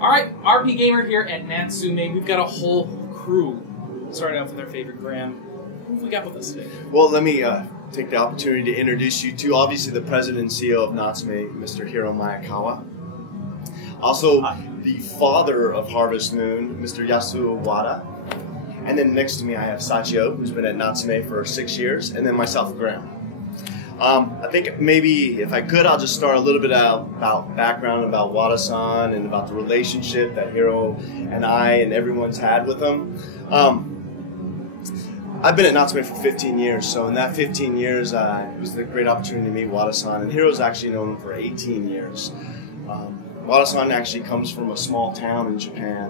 Alright, RPGamer here at Natsume. We've got a whole crew. Starting off with our favorite Graham. Who have we got with us today? Well, let me take the opportunity to introduce you to, obviously, the president and CEO of Natsume, Mr. Hiro Mayakawa. Also, the father of Harvest Moon, Mr. Yasuhiro Wada. And then next to me, I have Sachio, who's been at Natsume for 6 years, and then myself, Graham. I think maybe, if I could, I'll just start a little bit about background about Wada-san and about the relationship that Hiro and I and everyone's had with him. I've been at Natsume for 15 years, so in that 15 years, it was a great opportunity to meet Wada-san, and Hiro's actually known him for 18 years. Wada-san actually comes from a small town in Japan.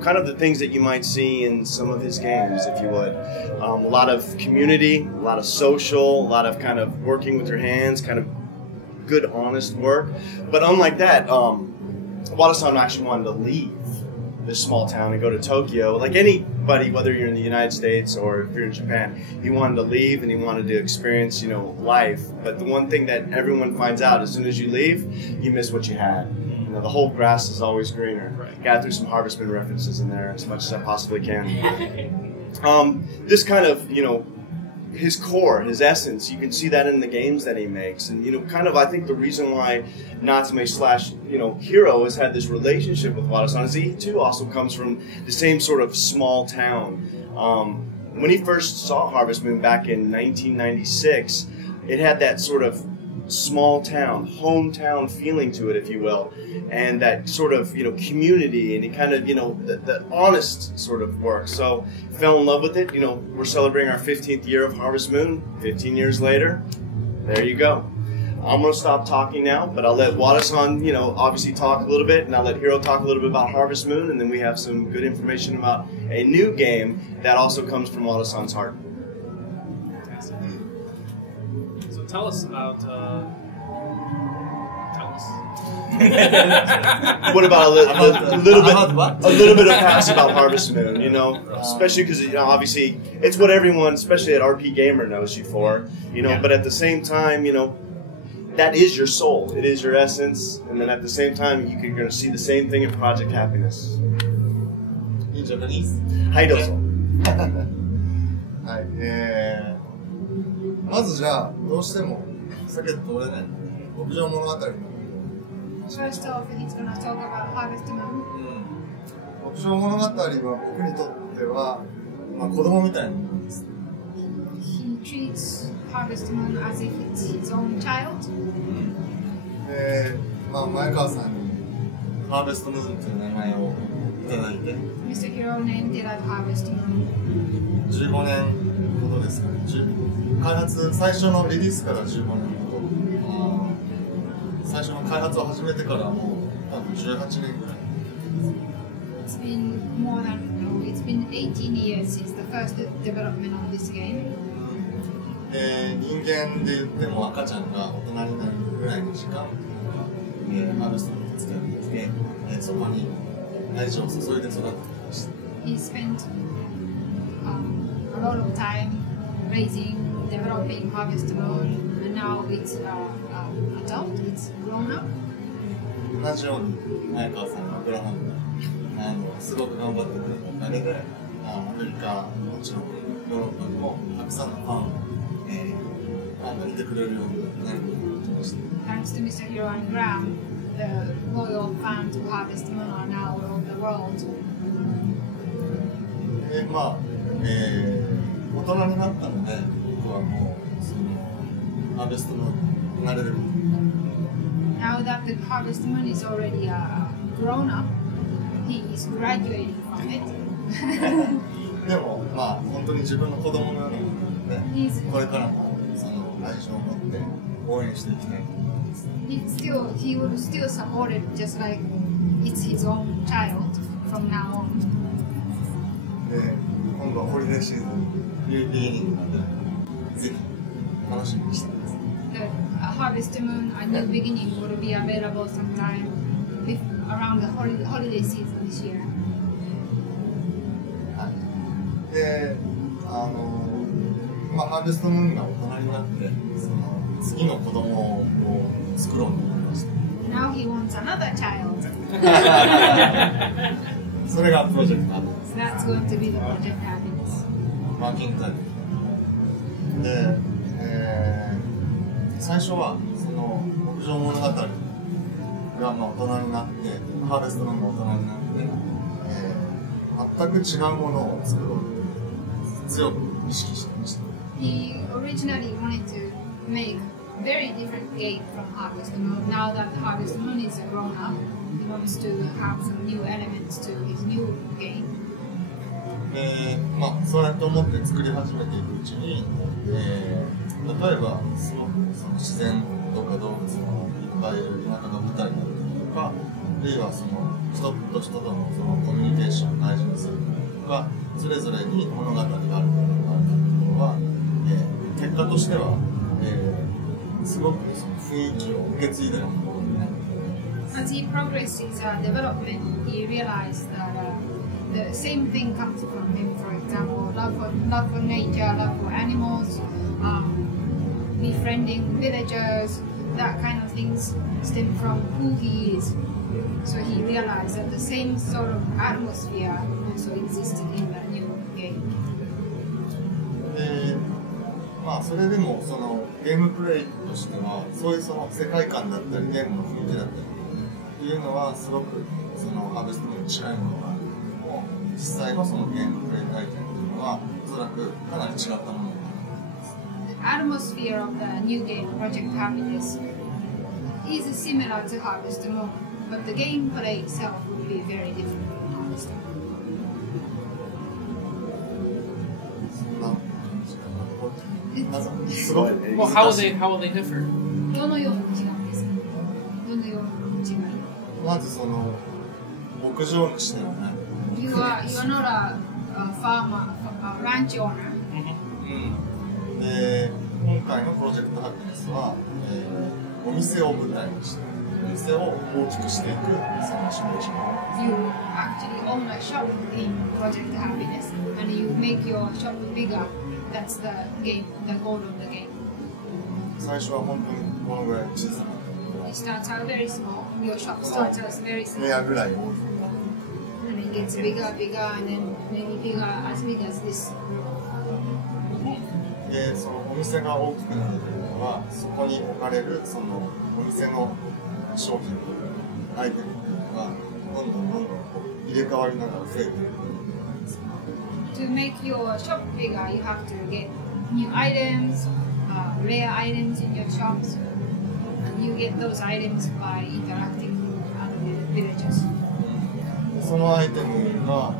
Kind of the things that you might see in some of his games, if you would. A lot of community, a lot of social, a lot of kind of working with your hands, kind of good, honest work. But unlike that, Wada-san actually wanted to leave this small town and go to Tokyo. Like anybody, whether you're in the United States or if you're in Japan, he wanted to leave and he wanted to experience, life. But the one thing that everyone finds out, as soon as you leave, you miss what you had. The whole grass is always greener. Right. Got through some Harvest Moon references in there as much as I possibly can. This kind of, his core, his essence, you can see that in the games that he makes. And, kind of I think the reason why Natsume / Hiro has had this relationship with Wada-san is he too also comes from the same sort of small town. When he first saw Harvest Moon back in 1996, it had that sort of small town, hometown feeling to it, if you will, and that sort of community, and it kind of the honest sort of work. So fell in love with it. We're celebrating our 15th year of Harvest Moon. 15 years later, there you go. I'm gonna stop talking now, but I'll let Wada-san obviously talk a little bit, and I'll let Hiro talk a little bit about Harvest Moon, and then we have some good information about a new game that also comes from Wada-san's heart. Tell us about. What about a little bit of past about Harvest Moon? Especially because obviously it's what everyone, especially at RPGamer, knows you for. But at the same time, that is your soul. It is your essence, and then at the same time, you're going to see the same thing in Project Happyness. In Japanese? はい、どうぞ。はい、まずじゃあ、どうしても避けて通れない牧場物語。First off, he's going to talk about Harvest Moon. 牧場物語は僕にとっては、子供みたいなものです。He treats Harvest Moon as if it's his own child. で、前川さんにハーベストムーンという名前をいただいて、Mr. Hiro named it as Harvest Moon. 15年ほどですかね。開発、最初のリリースから15年ほど。最初の開発を始めてからもう多分18年ぐらい。It's been 18 years since the first development of this game. 人間で言っても赤ちゃんが大人になるぐらいの時間、ハーベストの手伝いに来て、そこに愛情を注いで育ってきました。He spent a lot of time developing Harvest Moon, and now it's adult, it's grown up. 同じように前川さんがアブラハムがすごく頑張ってくれたおかげで、アメリカ、もちろんヨーロッパにもたくさんのファンがいてくれるようになることができました。Thanks to Mr. Hiro and Graham, the loyal fans of Harvest Moon are now all over the world. 大人になったので、僕はもうハーベストの離れる。Now that the Harvest Moon is already grown up, he is graduating from it. でも本当に自分の子供のようなものなので、これからもその愛情を持って応援していきたいと思います。He will still support it just like it's his own child from now on. で、今度はホリデーシーズン。beginningなんで、ぜひ楽しみにしてます。The Harvest Moon, a new beginning, will be available sometime around the holiday season this year. で、ハーベストムーンが大人になって、次の子供を作ろうと思いました。Now he wants another child. それがプロジェクトハッピネス。 That's going to be the project happiness. マーキングタイプで、最初はその牧場物語が大人になって、ハーベストランが大人になって、全く違うものを作ろうと強く意識していました。He originally wanted to make a very different game from Harvest Moon. Now that Harvest Moon is grown up, he wants to have some new elements to his new game. そうやって思って作り始めていくうちに、例えばすごくその自然とか動物のいっぱいいる田舎が舞台になるとか、あるいはその人と人とのそのコミュニケーションを大事にするとか、それぞれに物語があることがあるというのは、結果としては、すごくその雰囲気を受け継いだようなものになる。As he progressed his development, he realized that the same thing comes from him. For example, love for nature, love for animals, befriending villagers, that kind of things stem from who he is. So he realized that the same sort of atmosphere also existed in the new game. それでもそのゲームプレイとしては、そういうその世界観だったりゲームの雰囲気だったりっていうのはすごくそのハーベストに近いものがあるけれども、実際のそのゲームプレイ体験というのはおそらくかなり違ったものになると思います。The atmosphere of the new game, Project Happiness, is similar to Harvest Moon, but the gameplay itself would be very different from Harvest Moon. すごい。Well, how will they differ? どのように違うんですか？どのように違い？まずその牧場主ではない。You are not a farmer, a ranch owner. で、今回のプロジェクトハッピネスは、お店を舞台にして、お店を大きくしていくそのシミュレーション。You actually own a shop in Project Happiness, and you make your shop bigger. That's the game, the goal of the game. 最初は本当にこのぐらい小さな。It starts out very small. Your shop starts out very 部屋 small, ぐらい大きく。 and it gets bigger, bigger, and then maybe bigger, as big as this. で、そのお店が大きくなるというのは、そこに置かれるそのお店の商品というアイテムというのがどんどん入れ替わりながら増えていく。To make your shop bigger, you have to get new items, rare items in your shops, and you get those items by interacting with other villagers. そのアイテムが、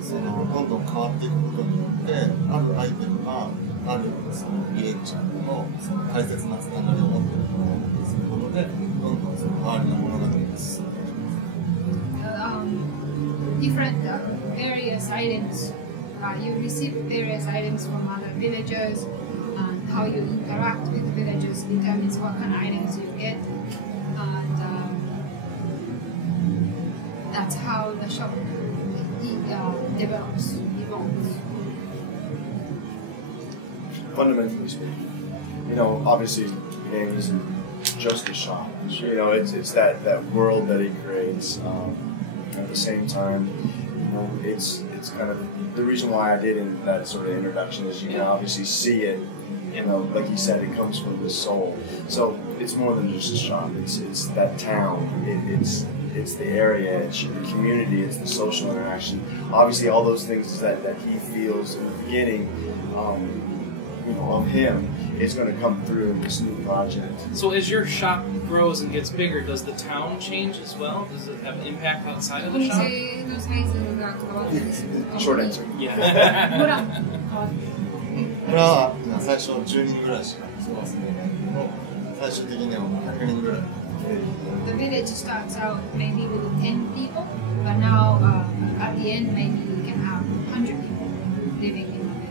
そのどんどん変わっていくことによって、あるアイテムがあるそのビレッジャーのその大切なつながりを持っているものにすることで、どんどんその周りの物語が進んでいきます。Different various items. You receive various items from other villagers, and how you interact with the villagers determines what kind of items you get, and that's how the shop develops, evolves. Fundamentally speaking, obviously the game isn't just a shop. It's that world that he creates. At the same time, it's kind of the reason why I did in that sort of introduction is you can obviously see it. Like you said, it comes from the soul. So it's more than just a shop. It's that town. It's the area. It's the community. It's the social interaction. Obviously, all those things that he feels in the beginning. Of him is going to come through in this new project. So as your shop grows and gets bigger, does the town change as well? Does it have an impact outside of the shop? Short answer. Yeah. 村は最初10人ぐらいしか過ごせないけど、最終的には100人ぐらい。The village starts out maybe with 10 people, but now at the end maybe we can have 100 people living in the village.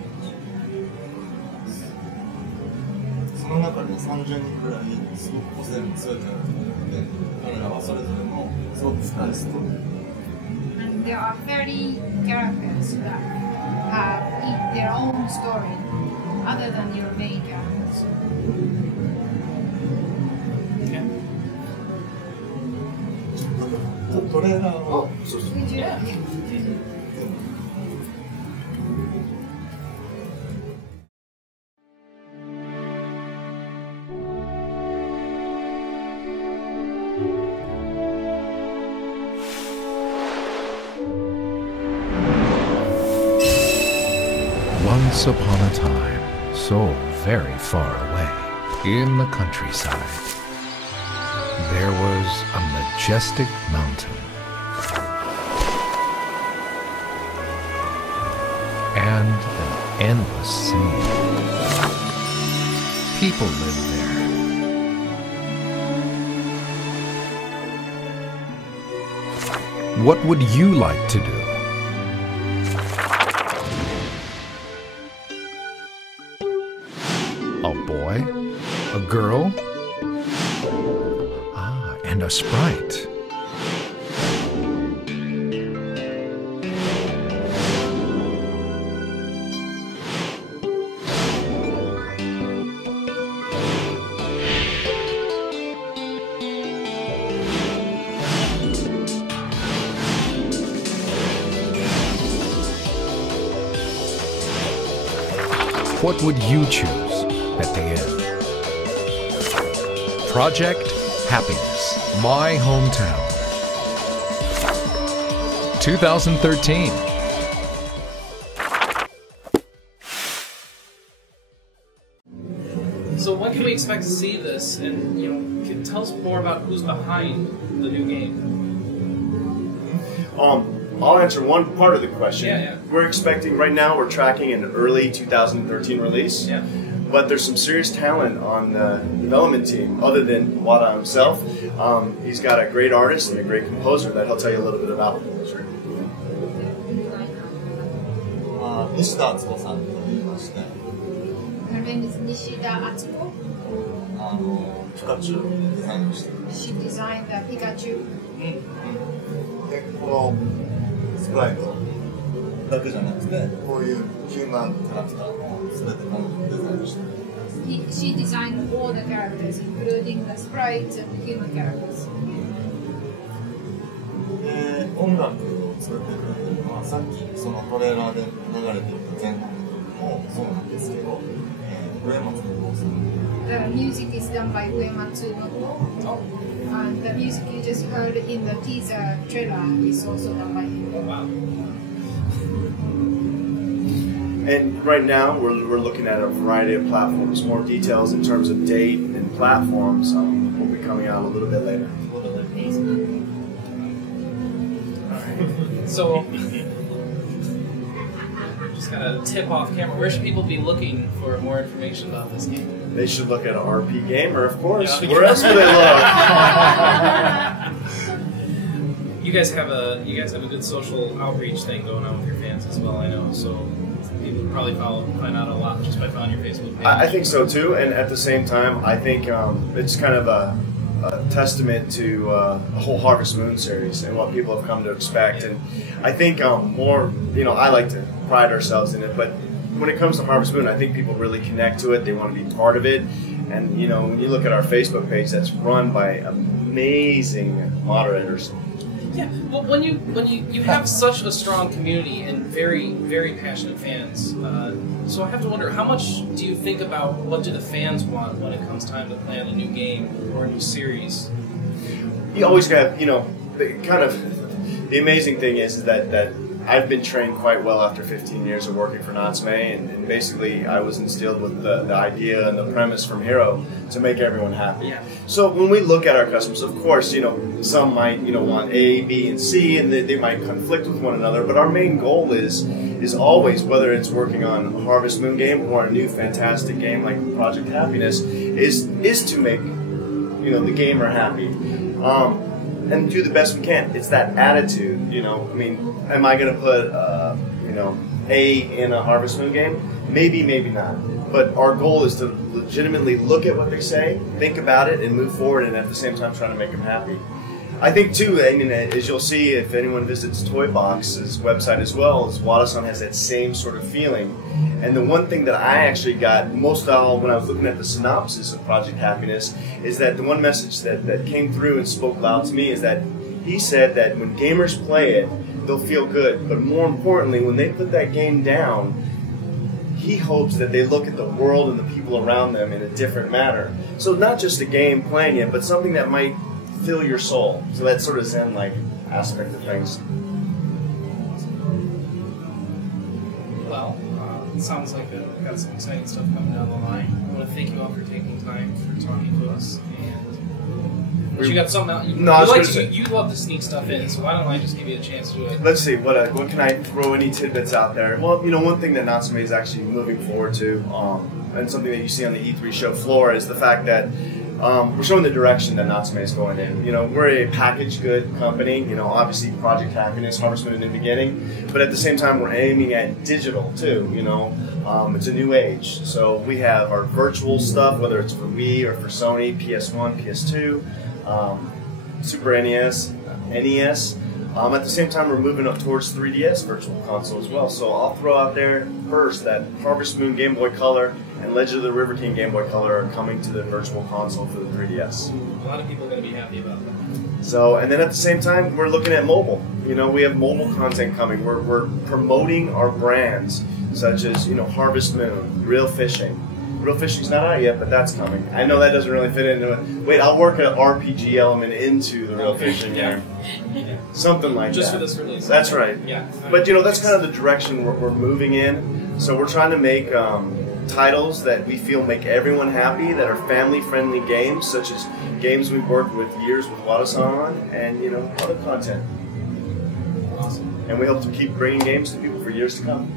その中で30人くらいすごく個性の強いキャラクターがいて、彼らはそれぞれのすごく深いストーリー。And there are 30 characters that have their own story other than your main characters. Okay. トレーラーを Would you? Yeah. Once upon a time, so very far away, in the countryside, there was a majestic mountain and an endless sea. People lived there. What would you like to do? A boy? A girl? Ah, and a sprite. What would you choose at the end? Project Happyness, my hometown. 2013. So when can we expect to see this? And can tell us more about who's behind the new game. I'll answer one part of the question. Yeah. We're expecting, right now we're tracking an early 2013 release. Yeah. But there's some serious talent on the development team other than Wada himself. He's got a great artist and a great composer that he'll tell you a little bit about. Sure. 西田敦子さんと言いまして、 Her name is Nishida Atsuko. ピカチュウをデザインしています。 She designed the Pikachu. で、このスプライトだけじゃなくて、こういうヒューマンキャラクターも全て彼女がデザインしています。 She designed all the characters, including the sprites and the human characters. で、音楽を作ってくれてるのは、さっきそのトレーラーで流れていた前半の曲もそうなんですけど、上松のさん。 The music is done by Natsume. And the music you just heard in the teaser trailer is also done by him. Oh, wow. And right now we're looking at a variety of platforms. More details in terms of date and platforms will be coming out a little bit later. So, just kind of tip off camera. Where should people be looking for more information about this game? They should look at RPGamer, of course. Yeah. Where else would they look? You guys have a good social outreach thing going on with your fans as well, I know. So people probably find out a lot just by following your Facebook page. I think so too, and at the same time, I think it's kind of a testament to the whole Harvest Moon series and what people have come to expect. And I think more, I like to pride ourselves in it, but when it comes to Harvest Moon, I think people really connect to it. They want to be part of it. And when you look at our Facebook page, that's run by amazing moderators. Yeah, well, when you have such a strong community and very, very passionate fans, so I have to wonder, how much do you think about what do the fans want when it comes time to plan a new game or a new series? You always got, the amazing thing is that I've been trained quite well after 15 years of working for Natsume, and basically I was instilled with the idea and the premise from Hiro to make everyone happy. Yeah. So when we look at our customers, of course, some might, want A, B, and C, and they might conflict with one another, but our main goal is always, whether it's working on a Harvest Moon game or a new fantastic game like Project Happyness, is to make, the gamer happy. And do the best we can. It's that attitude, am I going to put, A in a Harvest Moon game? Maybe, maybe not. But our goal is to legitimately look at what they say, think about it, and move forward, and at the same time trying to make them happy. I think, too, as you'll see if anyone visits Toybox's website as well, is Wada-san has that same sort of feeling. And the one thing that I actually got most of all when I was looking at the synopsis of Project Happyness is that the one message that came through and spoke loud to me is that he said that when gamers play it, they'll feel good. But more importantly, when they put that game down, he hopes that they look at the world and the people around them in a different manner. So not just a game playing it, but something that might fill your soul. So that sort of Zen-like aspect of things. Well, it sounds like we've got some exciting stuff coming down the line. I want to thank you all for taking time for talking to us. And you got something else? You love to sneak stuff in, so why don't I just give you a chance to do it? Let's see, what can I throw any tidbits out there? Well, you know, one thing that Natsume is actually moving forward to, and something that you see on the E3 show floor, is the fact that we're showing the direction that Natsume is going in. You know, we're a packaged good company. You know, obviously Project Happyness, Harvest Moon in the beginning, but at the same time we're aiming at digital too. You know, it's a new age. So we have our virtual stuff, whether it's for Wii or for Sony, PS1, PS2, Super NES, NES. At the same time, we're moving up towards 3DS Virtual Console as well. So I'll throw out there first that Harvest Moon Game Boy Color and Legend of the River King Game Boy Color are coming to the Virtual Console for the 3DS. A lot of people are going to be happy about that. So, and then at the same time, we're looking at mobile. You know, we have mobile content coming. We're promoting our brands, such as, you know, Harvest Moon, Real Fishing. Real Fishing's not out yet, but that's coming. I know that doesn't really fit into it. Wait, I'll work an RPG element into the Real Fishing here. Yeah. Something like Just that. for this release. That's right. Yeah. But, you know, that's kind of the direction we're moving in. So we're trying to make titles that we feel make everyone happy, that are family-friendly games, such as games we've worked with years with Wada-san on, and, you know, other content. Awesome. And we hope to keep bringing games to people for years to come.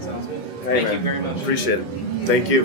Sounds good. Hey, Thank you man. very much. Appreciate it. Thank you.